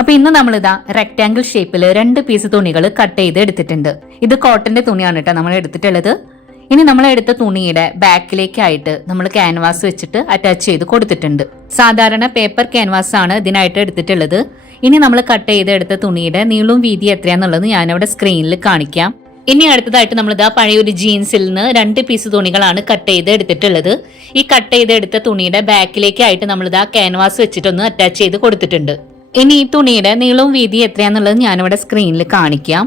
അപ്പൊ ഇന്ന് നമ്മൾ ഇതാ റെക്ടാംഗിൾ ഷേപ്പിൽ രണ്ട് പീസ് തുണികൾ കട്ട് ചെയ്ത് എടുത്തിട്ടുണ്ട്. ഇത് കോട്ടന്റെ തുണിയാണ് കേട്ടോ നമ്മൾ എടുത്തിട്ടുള്ളത്. ഇനി നമ്മൾ എടുത്ത തുണിയുടെ ബാക്കിലേക്കായിട്ട് നമ്മൾ ക്യാൻവാസ് വെച്ചിട്ട് അറ്റാച്ച് ചെയ്ത് കൊടുത്തിട്ടുണ്ട്. സാധാരണ പേപ്പർ ക്യാൻവാസ് ആണ് ഇതിനായിട്ട് എടുത്തിട്ടുള്ളത്. ഇനി നമ്മൾ കട്ട് ചെയ്ത് എടുത്ത തുണിയുടെ നീളവും വീതി എത്രയാന്നുള്ളത് ഞാനവിടെ സ്ക്രീനിൽ കാണിക്കാം. ഇനി അടുത്തതായിട്ട് നമ്മൾ ഇതാ പഴയ ഒരു ജീൻസിൽ നിന്ന് രണ്ട് പീസ് തുണികളാണ് കട്ട് ചെയ്ത് എടുത്തിട്ടുള്ളത്. ഈ കട്ട് ചെയ്ത് എടുത്ത തുണിയുടെ ബാക്കിലേക്കായിട്ട് നമ്മൾ ഇതാ ക്യാൻവാസ് വെച്ചിട്ടൊന്ന് അറ്റാച്ച് ചെയ്ത് കൊടുത്തിട്ടുണ്ട്. ഇനി ഈ തുണിയുടെ നീളവും വീതി എത്രയാന്നുള്ളത് ഞാനിവിടെ സ്ക്രീനിൽ കാണിക്കാം.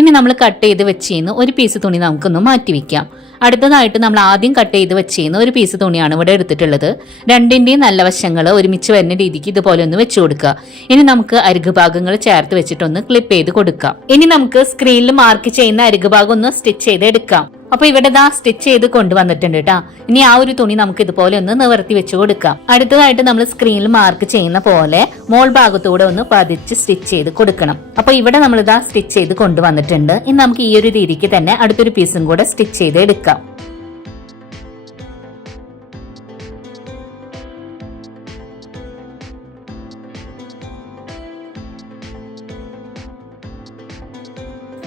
ഇനി നമ്മൾ കട്ട് ചെയ്ത് വെച്ചിരുന്ന് ഒരു പീസ് തുണി നമുക്കൊന്ന് മാറ്റി വെക്കാം. അടുത്തതായിട്ട് നമ്മൾ ആദ്യം കട്ട് ചെയ്ത് വെച്ചിരുന്ന ഒരു പീസ് തുണിയാണ് ഇവിടെ എടുത്തിട്ടുള്ളത്. രണ്ടിന്റെയും നല്ല വശങ്ങൾ ഒരുമിച്ച് വരുന്ന രീതിക്ക് ഇതുപോലെ ഒന്ന് വെച്ചു കൊടുക്കുക. ഇനി നമുക്ക് അരികു ഭാഗങ്ങൾ ചേർത്ത് വെച്ചിട്ടൊന്ന് ക്ലിപ്പ് ചെയ്ത് കൊടുക്കാം. ഇനി നമുക്ക് സ്ക്രീനിൽ മാർക്ക് ചെയ്യുന്ന അരികു ഭാഗം ഒന്ന് സ്റ്റിച്ച് ചെയ്ത് എടുക്കാം അപ്പൊ ഇവിടെ ദാ സ്റ്റിച്ച് ചെയ്ത് കൊണ്ടുവന്നിട്ടുണ്ട് കേട്ടോ. ഇനി ആ ഒരു തുണി നമുക്ക് ഇതുപോലെ ഒന്ന് നിവർത്തി വെച്ച് കൊടുക്കാം. അടുത്തതായിട്ട് നമ്മൾ സ്ക്രീനിൽ മാർക്ക് ചെയ്യുന്ന പോലെ മോൾ ഭാഗത്തൂടെ ഒന്ന് പതിച്ച് സ്റ്റിച്ച് ചെയ്ത് കൊടുക്കണം. അപ്പൊ ഇവിടെ നമ്മൾ ഇതാ സ്റ്റിച്ച് ചെയ്ത് കൊണ്ടുവന്നിട്ടുണ്ട്. ഇനി നമുക്ക് ഈ ഒരു രീതിക്ക് തന്നെ അടുത്തൊരു പീസും കൂടെ സ്റ്റിച്ച് ചെയ്ത് എടുക്കാം.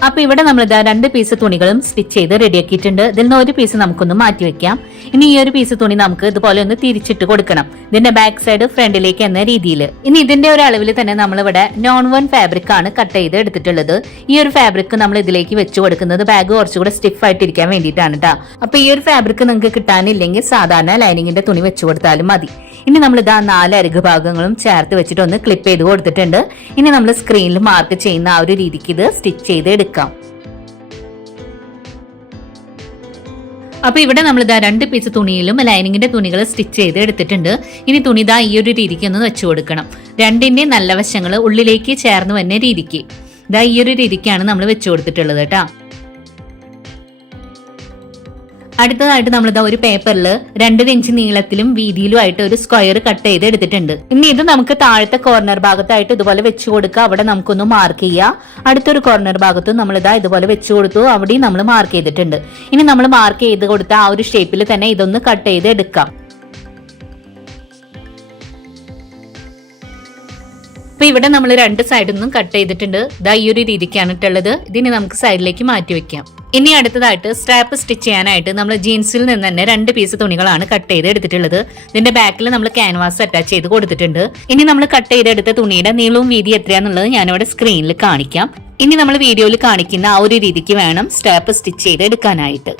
അപ്പൊ ഇവിടെ നമ്മൾ ഇതാ രണ്ട് പീസ് തുണികളും സ്റ്റിച്ച് ചെയ്ത് റെഡിയാക്കിയിട്ടുണ്ട് ഇതിൽ നിന്ന് ഒരു പീസ് നമുക്കൊന്ന് മാറ്റി വെക്കാം. ഇനി ഈ ഒരു പീസ് തുണി നമുക്ക് ഇതുപോലെ ഒന്ന് തിരിച്ചിട്ട് കൊടുക്കണം. ഇതിന്റെ ബാക്ക് സൈഡ് ഫ്രണ്ടിലേക്ക് എന്ന രീതിയിൽ. ഇനി ഇതിന്റെ ഒരു അളവിൽ തന്നെ നമ്മൾ ഇവിടെ നോൺ വൺ ഫാബ്രിക് ആണ് കട്ട് ചെയ്ത് എടുത്തിട്ടുള്ളത്. ഈ ഒരു ഫാബ്രിക് നമ്മൾ ഇതിലേക്ക് വെച്ച് കൊടുക്കുന്നത് ബാഗ് കുറച്ചുകൂടെ സ്റ്റിഫ് ആയിട്ടിരിക്കാൻ വേണ്ടിയിട്ടാണ് കേട്ടോ അപ്പൊ ഈ ഒരു ഫാബ്രിക് നിങ്ങൾക്ക് കിട്ടാനില്ലെങ്കിൽ സാധാരണ ലൈനിങ്ങിന്റെ തുണി വെച്ച് കൊടുത്താലും മതി. ഇനി നമ്മൾ ഇതാ നാല് അരികു ഭാഗങ്ങളും ചേർത്ത് വെച്ചിട്ട് ഒന്ന് ക്ലിപ്പ് ചെയ്ത് കൊടുത്തിട്ടുണ്ട്. ഇനി നമ്മൾ സ്ക്രീനിൽ മാർക്ക് ചെയ്യുന്ന ആ ഒരു രീതിക്ക് ഇത് സ്റ്റിച്ച് ചെയ്ത് എടുക്കാം. അപ്പൊ ഇവിടെ നമ്മൾ ഇതാ രണ്ട് പീസ് തുണിയിലും ലൈനിങ്ങിന്റെ തുണികൾ സ്റ്റിച്ച് ചെയ്ത് എടുത്തിട്ടുണ്ട്. ഇനി തുണി ഇതാ ഈ ഒരു രീതിക്ക് ഒന്ന് വെച്ചു കൊടുക്കണം. രണ്ടിന്റെയും നല്ല വശങ്ങൾ ഉള്ളിലേക്ക് ചേർന്ന് വരുന്ന രീതിക്ക്. ഇതാ ഈ ഒരു രീതിക്കാണ് നമ്മൾ വെച്ചു കൊടുത്തിട്ടുള്ളത് കേട്ടാ. അടുത്തതായിട്ട് നമ്മൾ ഇതാ ഒരു പേപ്പറിൽ രണ്ടര ഇഞ്ച് നീളത്തിലും വീതിയിലും ആയിട്ട് ഒരു സ്ക്വയർ കട്ട് ചെയ്ത് എടുത്തിട്ടുണ്ട്. ഇനി ഇത് നമുക്ക് താഴത്തെ കോർണർ ഭാഗത്തായിട്ട് ഇതുപോലെ വെച്ച് കൊടുക്കുക. അവിടെ നമുക്കൊന്ന് മാർക്ക് ചെയ്യുക അടുത്തൊരു കോർണർ ഭാഗത്തും നമ്മൾ ഇതാ ഇതുപോലെ വെച്ച് കൊടുത്തു. അവിടെയും നമ്മൾ മാർക്ക് ചെയ്തിട്ടുണ്ട്. ഇനി നമ്മൾ മാർക്ക് ചെയ്ത് കൊടുത്ത ആ ഒരു ഷേപ്പിൽ തന്നെ ഇതൊന്ന് കട്ട് ചെയ്ത് എടുക്കാം. അപ്പൊ ഇവിടെ നമ്മൾ രണ്ട് സൈഡിൽ നിന്നും കട്ട് ചെയ്തിട്ടുണ്ട്. ഇതാ ഈ ഒരു രീതിക്കാണ് ഇട്ടുള്ളത്. ഇതിനെ നമുക്ക് സൈഡിലേക്ക് മാറ്റി വെക്കാം. ഇനി അടുത്തതായിട്ട് സ്ട്രാപ്പ് സ്റ്റിച്ച് ചെയ്യാനായിട്ട് നമ്മൾ ജീൻസിൽ നിന്ന് തന്നെ രണ്ട് പീസ് തുണികളാണ് കട്ട് ചെയ്ത് എടുത്തിട്ടുള്ളത്. ഇതിന്റെ ബാക്കിൽ നമ്മൾ ക്യാൻവാസ് അറ്റാച്ച് ചെയ്ത് കൊടുത്തിട്ടുണ്ട്. ഇനി നമ്മൾ കട്ട് ചെയ്തെടുത്ത തുണിയുടെ നീളവും വീതി എത്രയാന്നുള്ളത് ഞാനിവിടെ സ്ക്രീനിൽ കാണിക്കാം. ഇനി നമ്മൾ വീഡിയോയിൽ കാണിക്കുന്ന ആ ഒരു രീതിക്ക് വേണം സ്ട്രാപ്പ് സ്റ്റിച്ച് ചെയ്ത് എടുക്കാനായിട്ട്.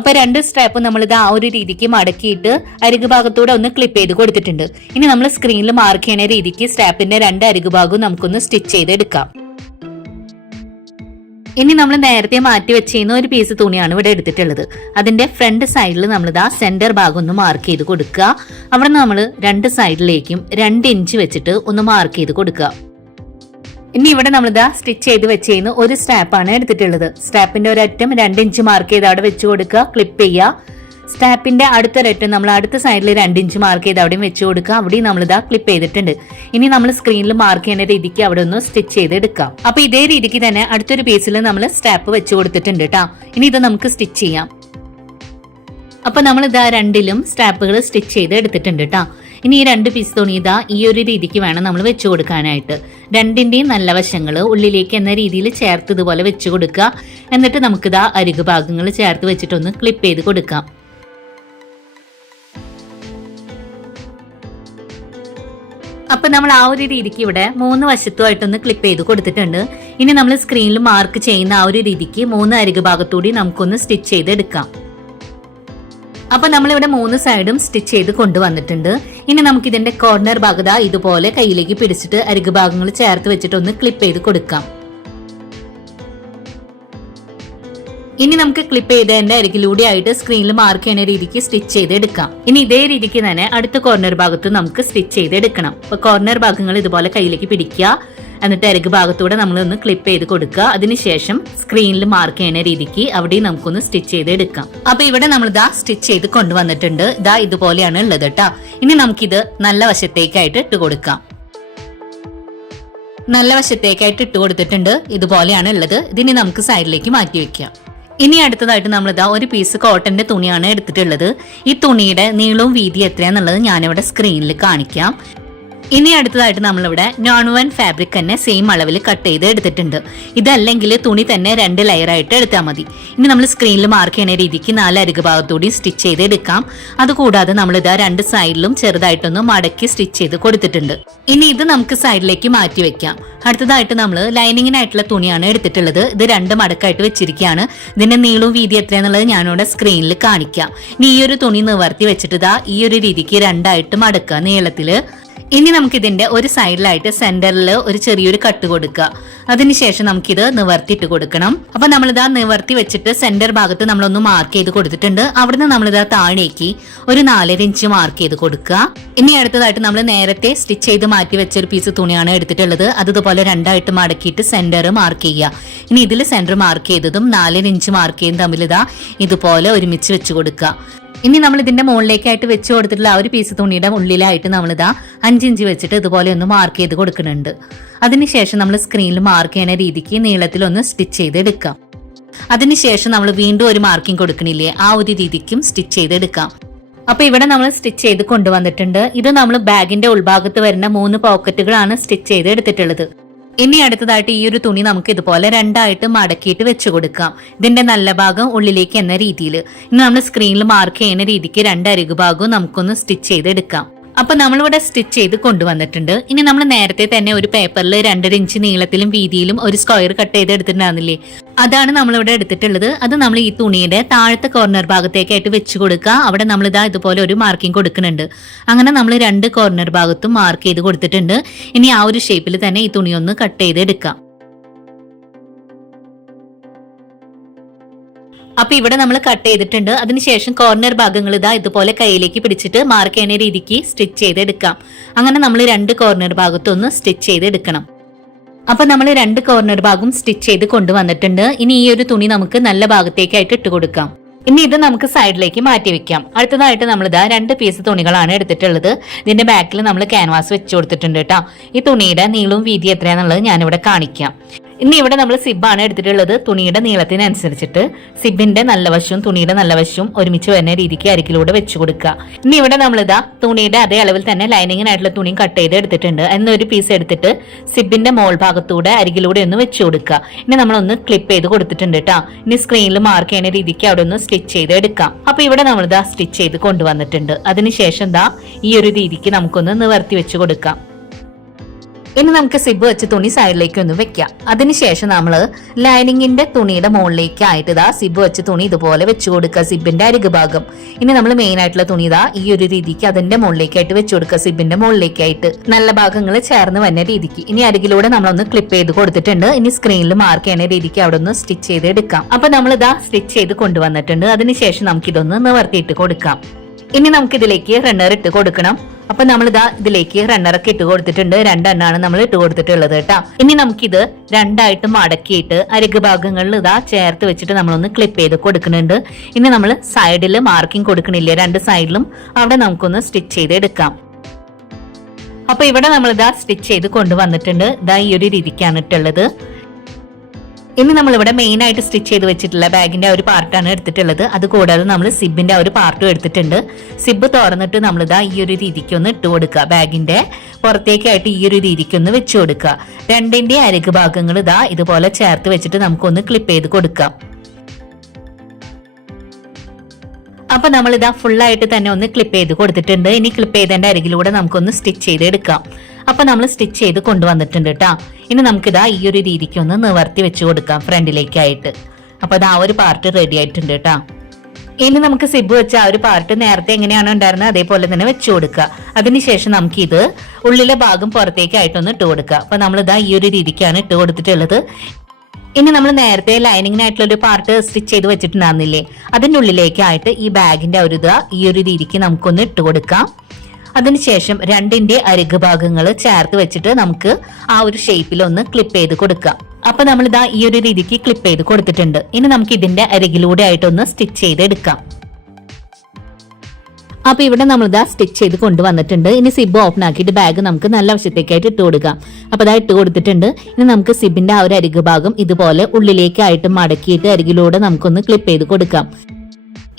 അപ്പൊ രണ്ട് സ്ട്രാപ്പ് ഇത് ആ ഒരു രീതിക്ക് മടക്കിയിട്ട് അരികു ഭാഗത്തൂടെ ഒന്ന് ക്ലിപ്പ് ചെയ്ത് കൊടുത്തിട്ടുണ്ട്. ഇനി നമ്മൾ സ്ക്രീനിൽ മാർക്ക് ചെയ്യുന്ന രീതിക്ക് സ്ട്രാപ്പിന്റെ രണ്ട് അരികു ഭാഗവും നമുക്കൊന്ന് സ്റ്റിച്ച് ചെയ്ത് എടുക്കാം. ഇനി നമ്മൾ നേരത്തെ മാറ്റി വെച്ചിരുന്ന ഒരു പീസ് തുണിയാണ് ഇവിടെ എടുത്തിട്ടുള്ളത്. അതിന്റെ ഫ്രണ്ട് സൈഡിൽ നമ്മൾ ആ സെന്റർ ഭാഗം ഒന്ന് മാർക്ക് ചെയ്ത് കൊടുക്കുക. അവിടെ നമ്മൾ രണ്ട് സൈഡിലേക്കും രണ്ട് ഇഞ്ച് വെച്ചിട്ട് ഒന്ന് മാർക്ക് ചെയ്ത് കൊടുക്കുക. ഇനി ഇവിടെ നമ്മളിതാ സ്റ്റിച്ച് ചെയ്ത് വെച്ചിരുന്ന ഒരു സ്റ്റാപ്പാണ് എടുത്തിട്ടുള്ളത്. സ്റ്റാപ്പിന്റെ ഒരറ്റം രണ്ട് ഇഞ്ച് മാർക്ക് ചെയ്ത് അവിടെ വെച്ച് കൊടുക്കുക ക്ലിപ്പ് ചെയ്യുക. സ്റ്റാപ്പിന്റെ അടുത്തൊരറ്റം നമ്മൾ അടുത്ത സൈഡിൽ രണ്ട് ഇഞ്ച് മാർക്ക് ചെയ്ത് അവിടെയും വെച്ച് കൊടുക്കുക. അവിടെയും നമ്മളിതാ ക്ലിപ്പ് ചെയ്തിട്ടുണ്ട്. ഇനി നമ്മൾ സ്ക്രീനിൽ മാർക്ക് ചെയ്യുന്ന രീതിക്ക് അവിടെ ഒന്ന് സ്റ്റിച്ച് ചെയ്ത് എടുക്കാം അപ്പൊ ഇതേ രീതിക്ക് തന്നെ അടുത്തൊരു പീസിൽ നമ്മൾ സ്റ്റാപ്പ് വെച്ച് കൊടുത്തിട്ടുണ്ട് കേട്ടോ ഇനി ഇത് നമുക്ക് സ്റ്റിച്ച് ചെയ്യാം. അപ്പൊ നമ്മൾ ഇതാ രണ്ടിലും സ്റ്റാപ്പുകൾ സ്റ്റിച്ച് ചെയ്ത് എടുത്തിട്ടുണ്ട് കേട്ടോ ഇനി ഈ രണ്ട് പീസ് തുണി ഇതാ ഈ ഒരു രീതിക്ക് വേണം നമ്മൾ വെച്ചു കൊടുക്കാനായിട്ട്. രണ്ടിന്റെയും നല്ല വശങ്ങൾ ഉള്ളിലേക്ക് എന്ന രീതിയിൽ ചേർത്ത് ഇതുപോലെ വെച്ചു കൊടുക്കുക. എന്നിട്ട് നമുക്കിതാ അരികു ഭാഗങ്ങൾ ചേർത്ത് വെച്ചിട്ടൊന്ന് ക്ലിപ്പ് ചെയ്ത് കൊടുക്കാം. അപ്പൊ നമ്മൾ ആ ഒരു രീതിക്ക് ഇവിടെ മൂന്ന് വശത്തുമായിട്ടൊന്ന് ക്ലിപ്പ് ചെയ്ത് കൊടുത്തിട്ടുണ്ട്. ഇനി നമ്മൾ സ്ക്രീനിൽ മാർക്ക് ചെയ്യുന്ന ആ ഒരു രീതിക്ക് മൂന്ന് അരികു ഭാഗത്തൂടി നമുക്കൊന്ന് സ്റ്റിച്ച് ചെയ്ത് എടുക്കാം അപ്പൊ നമ്മളിവിടെ മൂന്ന് സൈഡും സ്റ്റിച്ച് ചെയ്ത് കൊണ്ടുവന്നിട്ടുണ്ട്. ഇനി നമുക്ക് ഇതിന്റെ കോർണർ ഭാഗത ഇതുപോലെ കയ്യിലേക്ക് പിടിച്ചിട്ട് അരികു ഭാഗങ്ങൾ ചേർത്ത് വെച്ചിട്ട് ഒന്ന് ക്ലിപ്പ് ചെയ്ത് കൊടുക്കാം. ഇനി നമുക്ക് ക്ലിപ്പ് ചെയ്തതിന്റെ അരികിലൂടെ ആയിട്ട് സ്ക്രീനിൽ മാർക്ക് ചെയ്യുന്ന രീതിക്ക് സ്റ്റിച്ച് ചെയ്ത് എടുക്കാം. ഇനി ഇതേ രീതിക്ക് തന്നെ അടുത്ത കോർണർ ഭാഗത്ത് നമുക്ക് സ്റ്റിച്ച് ചെയ്ത് എടുക്കണം. അപ്പൊ കോർണർ ഭാഗങ്ങൾ ഇതുപോലെ കയ്യിലേക്ക് പിടിക്കുക. എന്നിട്ട് അരികു ഭാഗത്തൂടെ നമ്മളൊന്ന് ക്ലിപ്പ് ചെയ്ത് കൊടുക്കുക. അതിനുശേഷം സ്ക്രീനിൽ മാർക്ക് ചെയ്യുന്ന രീതിക്ക് അവിടെ നമുക്കൊന്ന് സ്റ്റിച്ച് ചെയ്ത് എടുക്കാം. അപ്പൊ ഇവിടെ നമ്മൾ ഇതാ സ്റ്റിച്ച് ചെയ്ത് കൊണ്ടുവന്നിട്ടുണ്ട്. ഇതാ ഇതുപോലെയാണ് ഉള്ളത് കേട്ടോ ഇനി നമുക്കിത് നല്ല വശത്തേക്കായിട്ട് ഇട്ട് കൊടുക്കാം. നല്ല വശത്തേക്കായിട്ട് ഇട്ട് കൊടുത്തിട്ടുണ്ട്. ഇതുപോലെയാണ് ഉള്ളത്. ഇതിനി നമുക്ക് സൈഡിലേക്ക് മാറ്റി വെക്കാം. ഇനി അടുത്തതായിട്ട് നമ്മൾ ഇതാ ഒരു പീസ് കോട്ടന്റെ തുണിയാണ് എടുത്തിട്ടുള്ളത്. ഈ തുണിയുടെ നീളവും വീതി എത്രയാന്നുള്ളത് ഞാനിവിടെ സ്ക്രീനിൽ കാണിക്കാം. ഇനി അടുത്തതായിട്ട് നമ്മളിവിടെ നോൺ വൺ ഫാബ്രിക് തന്നെ സെയിം അളവിൽ കട്ട് ചെയ്ത് എടുത്തിട്ടുണ്ട്. ഇതല്ലെങ്കിൽ തുണി തന്നെ രണ്ട് ലെയറായിട്ട് എടുത്താൽ മതി. ഇനി നമ്മൾ സ്ക്രീനിൽ മാർക്ക് ചെയ്യുന്ന രീതിക്ക് നാല് അരികു ഭാഗത്തൂടി സ്റ്റിച്ച് ചെയ്ത് എടുക്കാം. അതുകൂടാതെ നമ്മൾ ഇതാ രണ്ട് സൈഡിലും ചെറുതായിട്ടൊന്ന് മടക്കി സ്റ്റിച്ച് ചെയ്ത് കൊടുത്തിട്ടുണ്ട്. ഇനി ഇത് നമുക്ക് സൈഡിലേക്ക് മാറ്റി വെക്കാം. അടുത്തതായിട്ട് നമ്മൾ ലൈനിങ്ങിനായിട്ടുള്ള തുണിയാണ് എടുത്തിട്ടുള്ളത്. ഇത് രണ്ട് മടക്കായിട്ട് വെച്ചിരിക്കുകയാണ്. ഇതിന്റെ നീളവും വീതി എത്രയാന്നുള്ളത് ഞാനിവിടെ സ്ക്രീനിൽ കാണിക്കാം. ഇനി ഈ ഒരു തുണി നിവർത്തി വെച്ചിട്ട് ഇതാ ഈ ഒരു രീതിക്ക് രണ്ടായിട്ട് മടക്കുക. നീളത്തിൽ ഇനി നമുക്കിതിന്റെ ഒരു സൈഡിലായിട്ട് സെന്ററിൽ ഒരു ചെറിയൊരു കട്ട് കൊടുക്കുക. അതിനുശേഷം നമുക്കിത് നിവർത്തിയിട്ട് കൊടുക്കണം. അപ്പൊ നമ്മളിതാ നിവർത്തി വെച്ചിട്ട് സെന്റർ ഭാഗത്ത് നമ്മളൊന്ന് മാർക്ക് ചെയ്ത് കൊടുത്തിട്ടുണ്ട്. അവിടുന്ന് നമ്മളിതാ താഴേക്ക് ഒരു നാലര ഇഞ്ച് മാർക്ക് ചെയ്ത് കൊടുക്കുക. ഇനി അടുത്തതായിട്ട് നമ്മൾ നേരത്തെ സ്റ്റിച്ച് ചെയ്ത് മാറ്റി വെച്ച ഒരു പീസ് തുണിയാണ് എടുത്തിട്ടുള്ളത്. അത് ഇതുപോലെ രണ്ടായിട്ട് മടക്കിയിട്ട് സെന്റർ മാർക്ക് ചെയ്യുക. ഇനി ഇതിൽ സെന്റർ മാർക്ക് ചെയ്തതും നാലര ഇഞ്ച് മാർക്ക് ചെയ്തും തമ്മിൽ ഇതാ ഇതുപോലെ ഒരുമിച്ച് വെച്ച് കൊടുക്കുക. ഇനി നമ്മൾ ഇതിന്റെ മുകളിലേക്കായിട്ട് വെച്ച് കൊടുത്തിട്ടുള്ള ആ ഒരു പീസ് തുണിയുടെ ഉള്ളിലായിട്ട് നമ്മളിതാ അഞ്ചിഞ്ച് വെച്ചിട്ട് ഇതുപോലെ ഒന്ന് മാർക്ക് ചെയ്ത് കൊടുക്കുന്നുണ്ട്. അതിനുശേഷം നമ്മൾ സ്ക്രീനിൽ മാർക്ക് ചെയ്യുന്ന രീതിക്ക് നീളത്തിലൊന്ന് സ്റ്റിച്ച് ചെയ്ത് എടുക്കാം അതിനുശേഷം നമ്മൾ വീണ്ടും ഒരു മാർക്കിംഗ് കൊടുക്കണില്ലേ? ആ ഒരു രീതിക്കും സ്റ്റിച്ച് ചെയ്തെടുക്കാം. അപ്പൊ ഇവിടെ നമ്മൾ സ്റ്റിച്ച് ചെയ്ത് കൊണ്ടുവന്നിട്ടുണ്ട്. ഇത് നമ്മൾ ബാഗിന്റെ ഉൾഭാഗത്ത് വരുന്ന മൂന്ന് പോക്കറ്റുകളാണ് സ്റ്റിച്ച് ചെയ്ത് എടുത്തിട്ടുള്ളത്. ഇനി അടുത്തതായിട്ട് ഈ ഒരു തുണി നമുക്ക് ഇതുപോലെ രണ്ടായിട്ട് മടക്കിയിട്ട് വെച്ചു കൊടുക്കാം. ഇതിന്റെ നല്ല ഭാഗം ഉള്ളിലേക്ക് എന്ന രീതിയിൽ ഇനി നമ്മൾ സ്ക്രീനിൽ മാർക്ക് ചെയ്യുന്ന രീതിക്ക് രണ്ട് അരികു ഭാഗവും നമുക്കൊന്ന് സ്റ്റിച്ച് ചെയ്തെടുക്കാം. അപ്പൊ നമ്മളിവിടെ സ്റ്റിച്ച് ചെയ്ത് കൊണ്ടുവന്നിട്ടുണ്ട്. ഇനി നമ്മൾ നേരത്തെ തന്നെ ഒരു പേപ്പറിൽ രണ്ടര ഇഞ്ച് നീളത്തിലും വീതിയിലും ഒരു സ്ക്വയർ കട്ട് ചെയ്ത് എടുത്തിട്ടുണ്ടാകുന്നില്ലേ അതാണ് നമ്മളിവിടെ എടുത്തിട്ടുള്ളത്. അത് നമ്മൾ ഈ തുണിയുടെ താഴത്തെ കോർണർ ഭാഗത്തേക്കായിട്ട് വെച്ച് കൊടുക്കുക. അവിടെ നമ്മൾ ഇതാ ഇതുപോലെ ഒരു മാർക്കിംഗ് കൊടുക്കുന്നുണ്ട്. അങ്ങനെ നമ്മൾ രണ്ട് കോർണർ ഭാഗത്തും മാർക്ക് ചെയ്ത് കൊടുത്തിട്ടുണ്ട്. ഇനി ആ ഒരു ഷേപ്പിൽ തന്നെ ഈ തുണി ഒന്ന് കട്ട് ചെയ്ത് എടുക്കാം. അപ്പൊ ഇവിടെ നമ്മൾ കട്ട് ചെയ്തിട്ടുണ്ട്. അതിനുശേഷം കോർണർ ഭാഗങ്ങൾ ഇതാ ഇതുപോലെ കയ്യിലേക്ക് പിടിച്ചിട്ട് മാർക്ക് ചെയ്യുന്ന രീതിക്ക് സ്റ്റിച്ച് ചെയ്തെടുക്കാം. അങ്ങനെ നമ്മൾ രണ്ട് കോർണർ ഭാഗത്തൊന്ന് സ്റ്റിച്ച് ചെയ്തെടുക്കണം. അപ്പൊ നമ്മൾ രണ്ട് കോർണർ ഭാഗം സ്റ്റിച്ച് ചെയ്ത് കൊണ്ടുവന്നിട്ടുണ്ട്. ഇനി ഈ ഒരു തുണി നമുക്ക് നല്ല ഭാഗത്തേക്കായിട്ട് ഇട്ട് കൊടുക്കാം. ഇനി ഇത് നമുക്ക് സൈഡിലേക്ക് മാറ്റി വെക്കാം. അടുത്തതായിട്ട് നമ്മൾ ഇതാ രണ്ട് പീസ് തുണികളാണ് എടുത്തിട്ടുള്ളത്. ഇതിന്റെ ബാക്കിൽ നമ്മൾ ക്യാൻവാസ് വെച്ച് കൊടുത്തിട്ടുണ്ട് കേട്ടോ. ഈ തുണിയുടെ നീളവും വീതി എത്രയാണെന്നുള്ളത് ഞാനിവിടെ കാണിക്കാം. ഇനി ഇവിടെ നമ്മൾ സിബാണ് എടുത്തിട്ടുള്ളത്. തുണിയുടെ നീളത്തിനനുസരിച്ചിട്ട് സിബിന്റെ നല്ല വശവും തുണിയുടെ നല്ല വശവും ഒരുമിച്ച് വരുന്ന രീതിക്ക് അരികിലൂടെ വെച്ചു കൊടുക്കുക. ഇനി ഇവിടെ നമ്മളിതാ തുണിയുടെ അതേ അളവിൽ തന്നെ ലൈനിങ്ങിനായിട്ടുള്ള തുണിയും കട്ട് ചെയ്ത് എടുത്തിട്ടുണ്ട്. എന്നൊരു പീസ് എടുത്തിട്ട് സിബിന്റെ മോൾ ഭാഗത്തൂടെ അരികിലൂടെ ഒന്ന് വെച്ചു കൊടുക്കുക. ഇനി നമ്മളൊന്ന് ക്ലിപ്പ് ചെയ്ത് കൊടുത്തിട്ടുണ്ട് കേട്ടോ ഇനി സ്ക്രീനിൽ മാർക്ക് ചെയ്യുന്ന രീതിക്ക് അവിടെ ഒന്ന് സ്റ്റിച്ച് ചെയ്ത് എടുക്കാം. അപ്പൊ ഇവിടെ നമ്മളിതാ സ്റ്റിച്ച് ചെയ്ത് കൊണ്ടുവന്നിട്ടുണ്ട്. അതിനുശേഷം ദാ ഈ ഒരു രീതിക്ക് നമുക്കൊന്ന് നിവർത്തി വെച്ച് കൊടുക്കാം. ഇനി നമുക്ക് സിബ് വെച്ച് തുണി സൈഡിലേക്ക് ഒന്ന് വെക്കാം. അതിനുശേഷം നമ്മൾ ലൈനിങ്ങിന്റെ തുണിയുടെ മുകളിലേക്ക് ആയിട്ട് ഇതാ സിബ് വെച്ച് തുണി ഇതുപോലെ വെച്ച് കൊടുക്കുക സിബിന്റെ അരിക് ഭാഗം. ഇനി നമ്മൾ മെയിൻ ആയിട്ടുള്ള തുണി ഇതാ ഈ ഒരു രീതിക്ക് അതിന്റെ മുകളിലേക്കായിട്ട് വെച്ച് കൊടുക്കുക സിബിന്റെ മുകളിലേക്കായിട്ട്. നല്ല ഭാഗങ്ങൾ ചേർന്ന് വന്ന രീതിക്ക്. ഇനി അരികിലൂടെ നമ്മളൊന്ന് ക്ലിപ്പ് ചെയ്ത് കൊടുത്തിട്ടുണ്ട്. ഇനി സ്ക്രീനിൽ മാർക്ക് ചെയ്യുന്ന രീതിക്ക് അവിടെ ഒന്ന് സ്റ്റിച്ച് ചെയ്ത് എടുക്കാം. അപ്പൊ നമ്മൾ ഇതാ സ്റ്റിച്ച് ചെയ്ത് കൊണ്ടുവന്നിട്ടുണ്ട്. അതിനുശേഷം നമുക്കിതൊന്ന് നിവർത്തിയിട്ട് കൊടുക്കാം. ഇനി നമുക്ക് ഇതിലേക്ക് റണ്ണർ ഇട്ട് കൊടുക്കണം. അപ്പൊ നമ്മൾ ഇതാ ഇതിലേക്ക് റണ്ണറൊക്കെ ഇട്ട് കൊടുത്തിട്ടുണ്ട്. രണ്ടെണ്ണാണ് നമ്മൾ ഇട്ട് കൊടുത്തിട്ടുള്ളത് കേട്ടാ. ഇനി നമുക്കിത് രണ്ടായിട്ട് മടക്കിയിട്ട് അരക്ക് ഭാഗങ്ങളിൽ ഇതാ ചേർത്ത് വെച്ചിട്ട് നമ്മളൊന്ന് ക്ലിപ്പ് ചെയ്ത് കൊടുക്കുന്നുണ്ട്. ഇനി നമ്മൾ സൈഡിൽ മാർക്കിംഗ് കൊടുക്കണില്ലേ? രണ്ട് സൈഡിലും അവിടെ നമുക്കൊന്ന് സ്റ്റിച്ച് ചെയ്ത് എടുക്കാം അപ്പൊ ഇവിടെ നമ്മൾ ഇതാ സ്റ്റിച്ച് ചെയ്ത് കൊണ്ടുവന്നിട്ടുണ്ട്. ഇതാ ഈ ഒരു രീതിക്കാണ് ഇട്ടുള്ളത്. ഇനി നമ്മൾ ഇവിടെ മെയിൻ ആയിട്ട് സ്റ്റിച്ച് ചെയ്ത് വെച്ചിട്ടുള്ള ബാഗിന്റെ ആ ഒരു പാർട്ടാണ് എടുത്തിട്ടുള്ളത്. അത് കൂടാതെ നമ്മൾ സിബിന്റെ ആ ഒരു പാർട്ടും എടുത്തിട്ടുണ്ട്. സിബ് തുറന്നിട്ട് നമ്മൾ ഇതാ ഈ ഒരു രീതിക്ക് ഒന്ന് ഇട്ട് കൊടുക്കുക. ബാഗിന്റെ പുറത്തേക്കായിട്ട് ഈ ഒരു രീതിക്ക് ഒന്ന് വെച്ചു കൊടുക്കുക. രണ്ടിന്റെ അരക് ഭാഗങ്ങൾ ഇതാ ഇതുപോലെ ചേർത്ത് വെച്ചിട്ട് നമുക്കൊന്ന് ക്ലിപ്പ് ചെയ്ത് കൊടുക്കാം. അപ്പൊ നമ്മൾ ഇതാ ഫുൾ ആയിട്ട് തന്നെ ഒന്ന് ക്ലിപ്പ് ചെയ്ത് കൊടുത്തിട്ടുണ്ട്. ഇനി ക്ലിപ്പ് ചെയ്തതിന്റെ അരികിലൂടെ നമുക്കൊന്ന് സ്റ്റിച്ച് ചെയ്ത് എടുക്കാം. അപ്പൊ നമ്മൾ സ്റ്റിച്ച് ചെയ്ത് കൊണ്ടുവന്നിട്ടുണ്ട് കേട്ടോ ഇനി നമുക്കിതാ ഈ ഒരു രീതിക്ക് ഒന്ന് നിവർത്തി വെച്ച് കൊടുക്കാം ഫ്രണ്ടിലേക്കായിട്ട്. അപ്പൊ അത് ആ ഒരു പാർട്ട് റെഡി ആയിട്ടുണ്ട് കേട്ടോ ഇനി നമുക്ക് സിബ് വെച്ച ആ ഒരു പാർട്ട് നേരത്തെ എങ്ങനെയാണോ ഉണ്ടായിരുന്നത് അതേപോലെ തന്നെ വെച്ച് കൊടുക്കുക. അതിനുശേഷം നമുക്ക് ഇത് ഉള്ളിലെ ഭാഗം പുറത്തേക്കായിട്ടൊന്ന് ഇട്ട് കൊടുക്കുക. അപ്പൊ നമ്മൾ ഇതാ ഈ ഒരു രീതിക്കാണ് ഇട്ട് കൊടുത്തിട്ടുള്ളത്. ഇനി നമ്മൾ നേരത്തെ ലൈനിങ്ങിനായിട്ടുള്ള ഒരു പാർട്ട് സ്റ്റിച്ച് ചെയ്ത് വെച്ചിട്ടുണ്ടായിരുന്നില്ലേ? അതിന്റെ ഉള്ളിലേക്കായിട്ട് ഈ ബാഗിന്റെ ഒരു ഇത് ഈ ഒരു രീതിക്ക് നമുക്കൊന്ന് ഇട്ട് കൊടുക്കാം. അതിനുശേഷം രണ്ടിന്റെ അരിക് ഭാഗങ്ങൾ ചേർത്ത് വെച്ചിട്ട് നമുക്ക് ആ ഒരു ഷേപ്പിൽ ഒന്ന് ക്ലിപ്പ് ചെയ്ത് കൊടുക്കാം. അപ്പൊ നമ്മൾ ഇതാ ഈ ഒരു രീതിക്ക് ക്ലിപ്പ് ചെയ്ത് കൊടുത്തിട്ടുണ്ട്. ഇനി നമുക്ക് ഇതിന്റെ അരികിലൂടെ ആയിട്ടൊന്ന് സ്റ്റിച്ച് ചെയ്ത് എടുക്കാം അപ്പൊ ഇവിടെ നമ്മൾ ഇതാ സ്റ്റിച്ച് ചെയ്ത് കൊണ്ടുവന്നിട്ടുണ്ട്. ഇനി സിബ് ഓപ്പൺ ആക്കിയിട്ട് ബാഗ് നമുക്ക് നല്ല വശത്തേക്കായിട്ട് ഇട്ട് കൊടുക്കാം. അപ്പൊ അതാ ഇട്ട് കൊടുത്തിട്ടുണ്ട്. ഇനി നമുക്ക് സിബിന്റെ ആ ഒരു അരികു ഭാഗം ഇതുപോലെ ഉള്ളിലേക്കായിട്ട് മടക്കിയിട്ട് അരികിലൂടെ നമുക്കൊന്ന് ക്ലിപ്പ് ചെയ്ത് കൊടുക്കാം.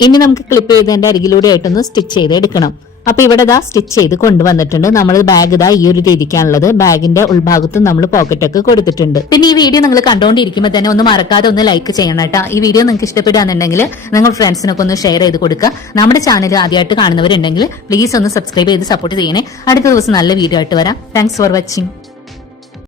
ഇനി നമുക്ക് ക്ലിപ്പ് ചെയ്തതിന്റെ അരികിലൂടെ ആയിട്ടൊന്ന് സ്റ്റിച്ച് ചെയ്ത് എടുക്കണം അപ്പൊ ഇവിടെ ഇതാ സ്റ്റിച്ച് ചെയ്ത് കൊണ്ടുവന്നിട്ടുണ്ട്. നമ്മൾ ബാഗ് ഇതാ ഈ ഒരു രീതിക്കാണുള്ളത് ബാഗിന്റെ ഉൾഭാഗത്ത് നമ്മൾ പോക്കറ്റ് ഒക്കെ കൊടുത്തിട്ടുണ്ട്. പിന്നെ ഈ വീഡിയോ നിങ്ങൾ കണ്ടുകൊണ്ടിരിക്കുമ്പോൾ തന്നെ ഒന്ന് മറക്കാതെ ഒന്ന് ലൈക്ക് ചെയ്യണം കേട്ടോ. ഈ വീഡിയോ നിങ്ങൾക്ക് ഇഷ്ടപ്പെടുകയാണെന്നുണ്ടെങ്കിൽ നിങ്ങൾ ഫ്രണ്ട്സിനൊക്കെ ഒന്ന് ഷെയർ ചെയ്ത് കൊടുക്കുക. നമ്മുടെ ചാനൽ ആദ്യമായിട്ട് കാണുന്നവരുണ്ടെങ്കിൽ പ്ലീസ് ഒന്ന് സബ്സ്ക്രൈബ് ചെയ്ത് സപ്പോർട്ട് ചെയ്യണേ. അടുത്ത ദിവസം നല്ല വീഡിയോ ആയിട്ട് വരാം. Thanks for watching